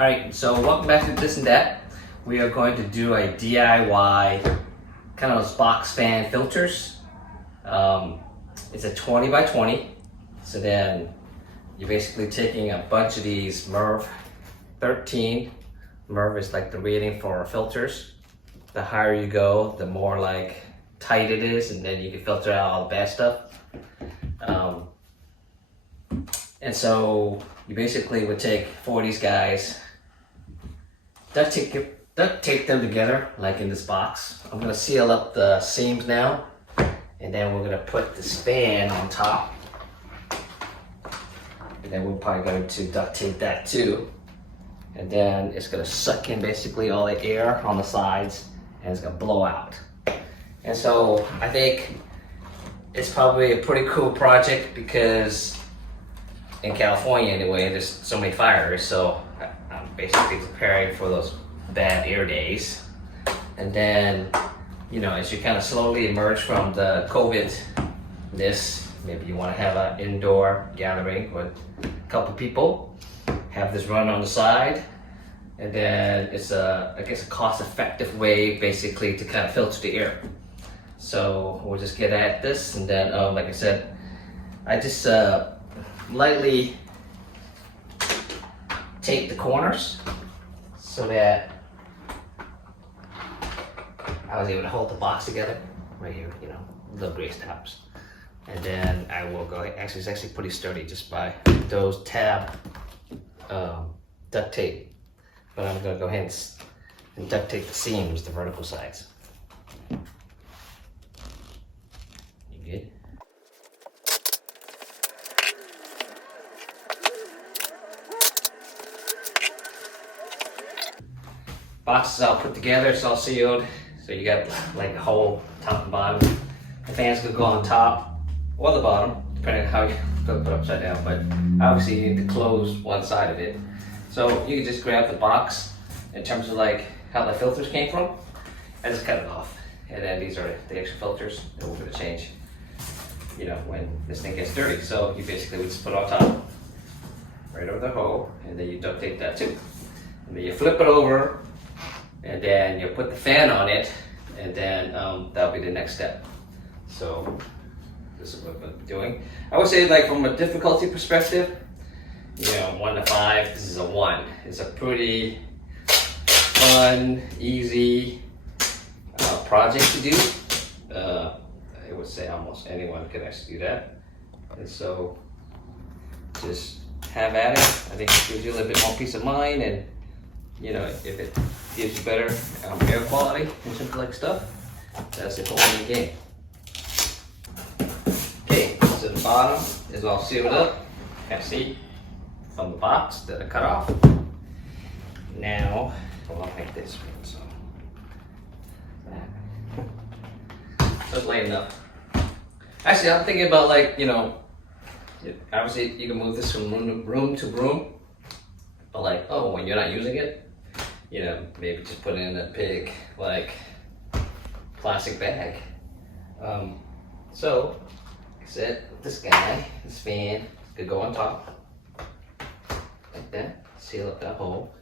Alright, so welcome back to This and That. We are going to do a DIY kind of those box fan filters. It's a 20 by 20. So then you're basically taking a bunch of these MERV 13. MERV is like the rating for filters. The higher you go, the more like tight it is, and then you can filter out all the bad stuff. And so you basically would take 4 of these guys, duct tape them together like in this box. I'm gonna seal up the seams now, and then we're gonna put this fan on top. And then we're probably going to duct tape that too. And then it's gonna suck in basically all the air on the sides, and it's gonna blow out. And so I think it's probably a pretty cool project because in California anyway, there's so many fires, so I'm basically preparing for those bad air days. And then, you know, as you kind of slowly emerge from the COVID-ness, maybe you want to have an indoor gathering with a couple people, have this run on the side, and then it's I guess a cost-effective way basically to kind of filter the air. So we'll just get at this, and then like I said, I just lightly tape the corners so that I was able to hold the box together right here, you know, little gray tabs. And then I will go, actually it's actually pretty sturdy just by those tab duct tape. But I'm gonna go ahead and duct tape the seams, the vertical sides. You good? Box is all put together, it's all sealed. So you got like a hole top and bottom. The fan's gonna go on top or the bottom, depending on how you put it upside down, but obviously you need to close one side of it. So you can just grab the box in terms of like how the filters came from and just cut it off. And then these are the extra filters that we're gonna change, you know, when this thing gets dirty. So you basically would just put it on top, right over the hole, and then you duct tape that too. And then you flip it over, and then you put the fan on it, and then that'll be the next step. So this is what we're doing. I would say, like, from a difficulty perspective, you know, 1 to 5, this is a 1. It's a pretty fun, easy project to do. I would say almost anyone could actually do that. And so just have at it. I think it gives you a little bit more peace of mind, and you know, if it gives you better air quality and something like stuff, that's the whole in the game. Okay, so the bottom is all sealed up. You can see from the box that I cut off. Now, well, I'll make this one, so that's late enough. Actually, I'm thinking about, like, you know, obviously you can move this from room to room, but like, oh, when you're not using it, you know, maybe just put it in a big, like, plastic bag. So, like I said, this guy, this fan, could go on top, like that, seal up that hole,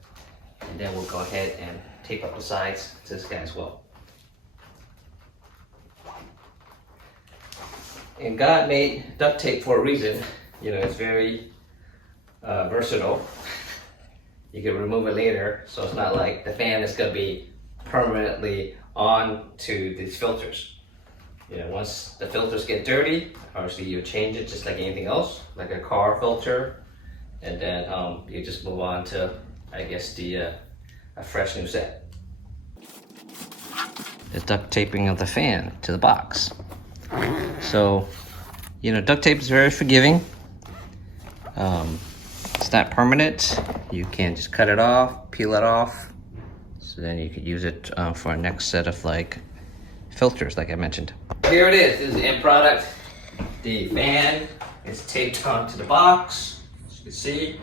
and then we'll go ahead and tape up the sides to this guy as well. And God made duct tape for a reason. You know, it's very versatile. You can remove it later, so it's not like the fan is going to be permanently on to these filters. You know, once the filters get dirty, obviously you change it just like anything else, like a car filter, and then you just move on to, I guess, a fresh new set. The duct taping of the fan to the box. So, you know, duct tape is very forgiving. It's not permanent. You can just cut it off, peel it off. So then you could use it for our next set of like filters, like I mentioned. Here it is. This is the end product. The fan is taped onto the box. As you can see,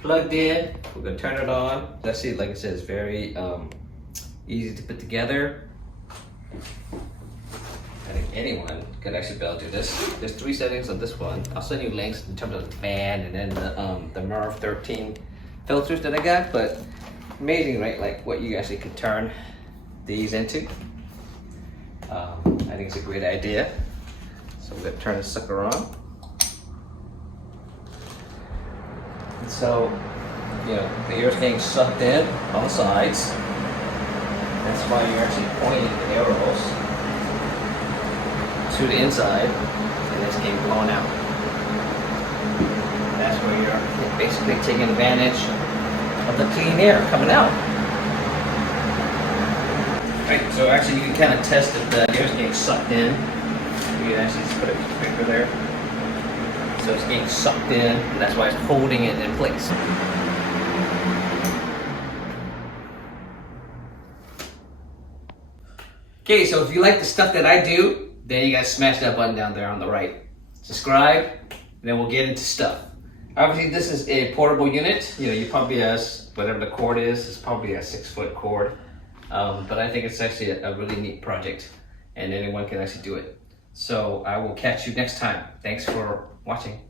plugged in. We're gonna turn it on. That's it. Like I said, it's very easy to put together. I think anyone could actually be able to do this. There's 3 settings on this one. I'll send you links in terms of the fan and then the MERV 13 filters that I got, but amazing, right? Like what you actually could turn these into. I think it's a great idea. So we're gonna turn this sucker on. And so, you know, the air's getting sucked in on the sides. That's why you're actually pointing the arrows to the inside, and it's getting blown out. That's where you're basically taking advantage of the clean air coming out. Right, so actually you can kind of test if the air is getting sucked in. You can actually just put a paper there. So it's getting sucked in, and that's why it's holding it in place. Okay, so if you like the stuff that I do, then you guys smash that button down there on the right. Subscribe, and then we'll get into stuff. Obviously, this is a portable unit. You know, you probably has whatever the cord is. It's probably a 6-foot cord, but I think it's actually a really neat project, and anyone can actually do it. So I will catch you next time. Thanks for watching.